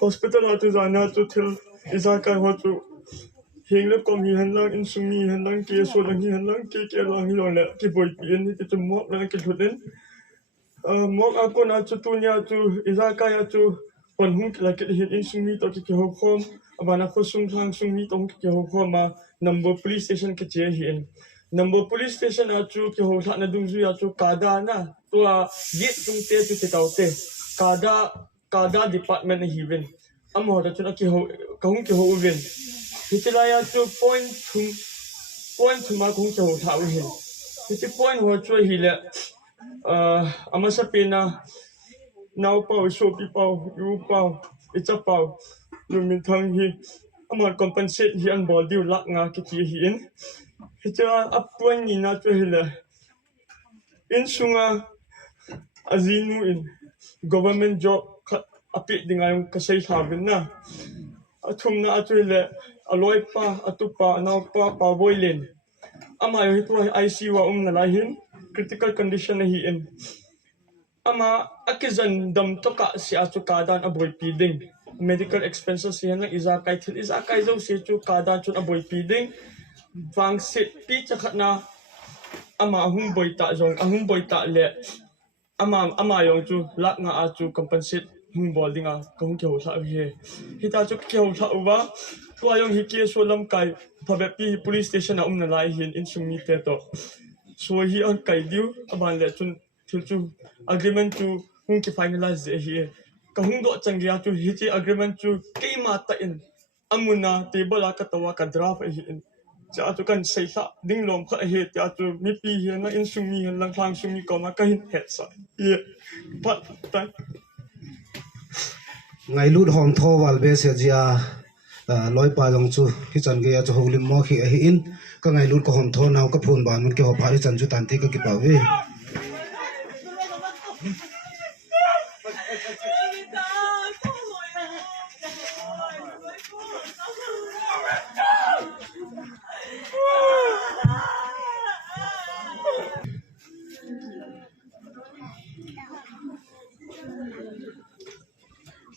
hospital atu zana tu thil izaka ho tu hingle kom hi hanlang in sumi hanlang ke so lang hi hanlang ke lang hi lona ke boy pin ni tu mo na ke thuden mo ako na tu tunya tu izaka ya tu pon hung la ke hi in sumi to ke ho khom abana ko sung thang sumi to ke ho khom ma number police station ke che hi number police station a chu ke ho thana dung zu ya chu kada na to a git tung te tu te tau te kada department na hi ven amo da chu na ke ho kahung ke ho ven hitilaya chu point ma kung cho thau hin hiti point ho chu hi le ama sa pena now pau so pi pau yu pau it's a pau Lunminthang hi ama compensate hi an bol diu lak nga ki ti hi in hita a point ni na chu hi le in sunga azinu in government job api dingayong kasay sabin na atum na atu le aloy pa atupa naw pa boilen ama yo hitu ICU wa na lahin critical condition na hi in ama akizan dam to ka si atu kadan aboy piding medical expenses yan lang izakai thil izakai zo si chu kadan chun aboy piding wang sit pi chakhat na ama hung boy ta zong ahung boy ta le ama yong chu lak nga a chu compensate hung bolding a kung ke ho sa he hita chu ke ho sa uwa ko ayong hi ke so lam kai phabe pi police station a na lai hin in sumi te to so hi an kai diu aban le chun thil chu agreement chu hung ki finalize hi ka hung do changya chu hi chi agreement chu ke ma ta in amuna table ka tawa ka draft hi in cha tu kan sei sa ding lom kha he cha tu mi pi he na in sumi he lang phang sumi ko ma ka hin het sa ye pat ta ngày lút hòm thô vào bê sẽ ra lối pa long chu khi chân cái cho hồng lim mo khi hi in các ngày lút có hòm thô nào có phun bàn mình kêu họp phải chân chu tàn thi cái bảo vệ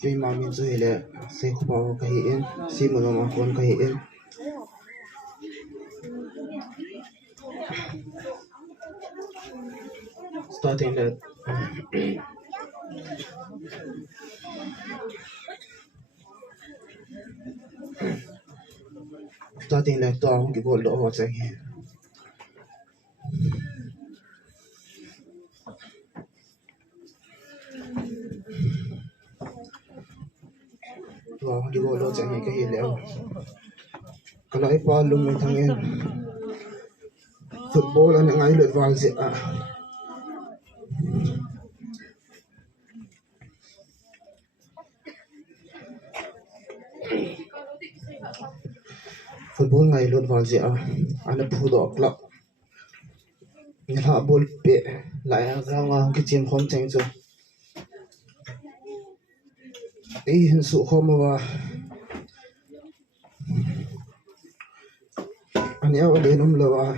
khi mà mình chơi là sẽ không bao cái hiện khi mà nó còn cái hiện starting that starting that to cái bộ độ họ chạy to cái bộ độ chạy cái hiện liệu cái lại pa lum mình thằng em football là những ngày lượt vào sẽ football ngày lượt vào sẽ anh phụ độ club Lhah ball pe lại ra ngang cái chim không tranh cho ấy hình sự không mà anh em ở đây nôm lờ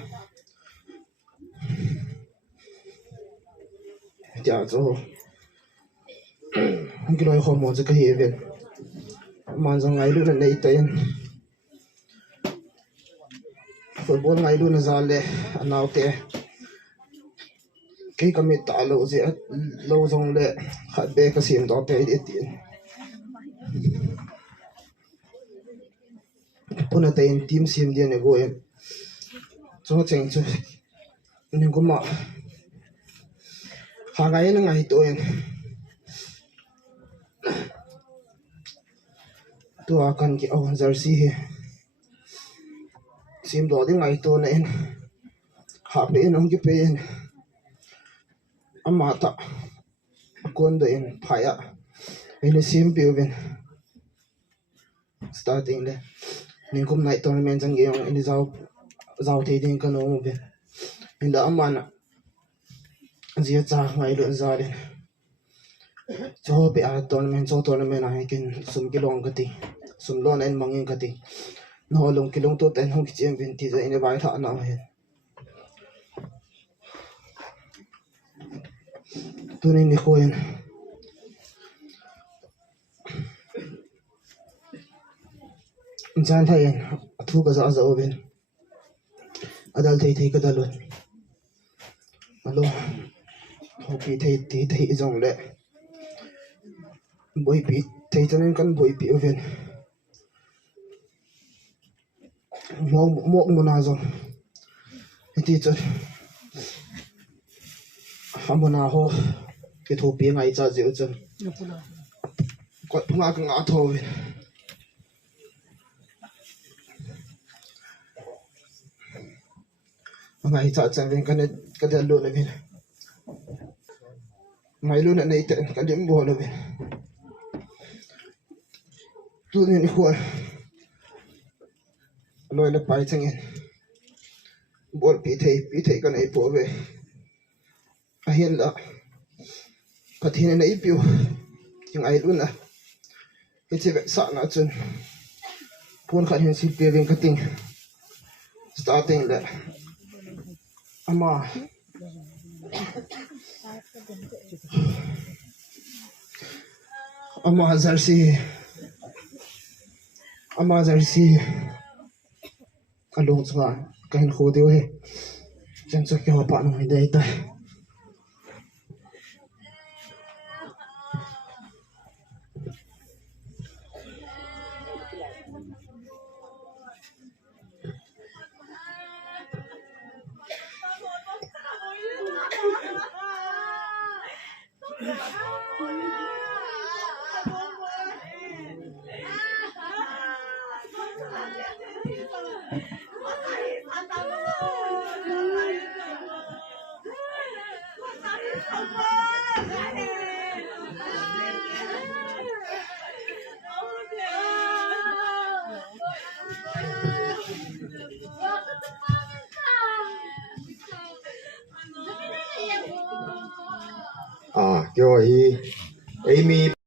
chả cho cái loại không một cái hệ việt mà rằng ngày luôn là lấy tiền football ngày luôn là ra lệ anh nào thế cái cầm tạ lâu gì lâu trong lệ khát bê cái xiêm đó thế để tiền bữa nay tiền team xiêm đi này gọi cho chừng cho nên có mà hàng ngày nó ngày tôi tôi akan cái ông jersey xiêm đó thì ngày tôi này hạ bên ông cái bên amma ta con đấy phải à anh xiêm biểu bên starting đấy nên cũng này tournament chẳng game anh giao giao thế thì cái nó bên nên đã amma nè giờ cha ngày luôn ra đấy cho bị tournament này cái sum cái long cái gì sum long anh mang cái gì nó long cái long tốt anh không cái bên thì giờ anh bài thọ nào hết tôi nên đi khôi insan thayen thu ka za za oven adal thei ka dalun alo hopi thei jong le boy pi thei chanen kan boy pi oven mok mona zo ti cha hamona ho ke tho pi ngai cha je chan ko nga ka nga tho oven ngai cha cha ven kan ka da lo le ven ngai lo na nei te ka lim bo le ven tu ni ko loi le pai changin bol pi thei kan ei po ve a hian la pathin na ipiu yung ai lu na iti ve sa na chun pun khat hin si pe ven kating starting le ama zarsi along chwa kahin kho deu he chen chak ke pa no dei ta à kêu ấy Amy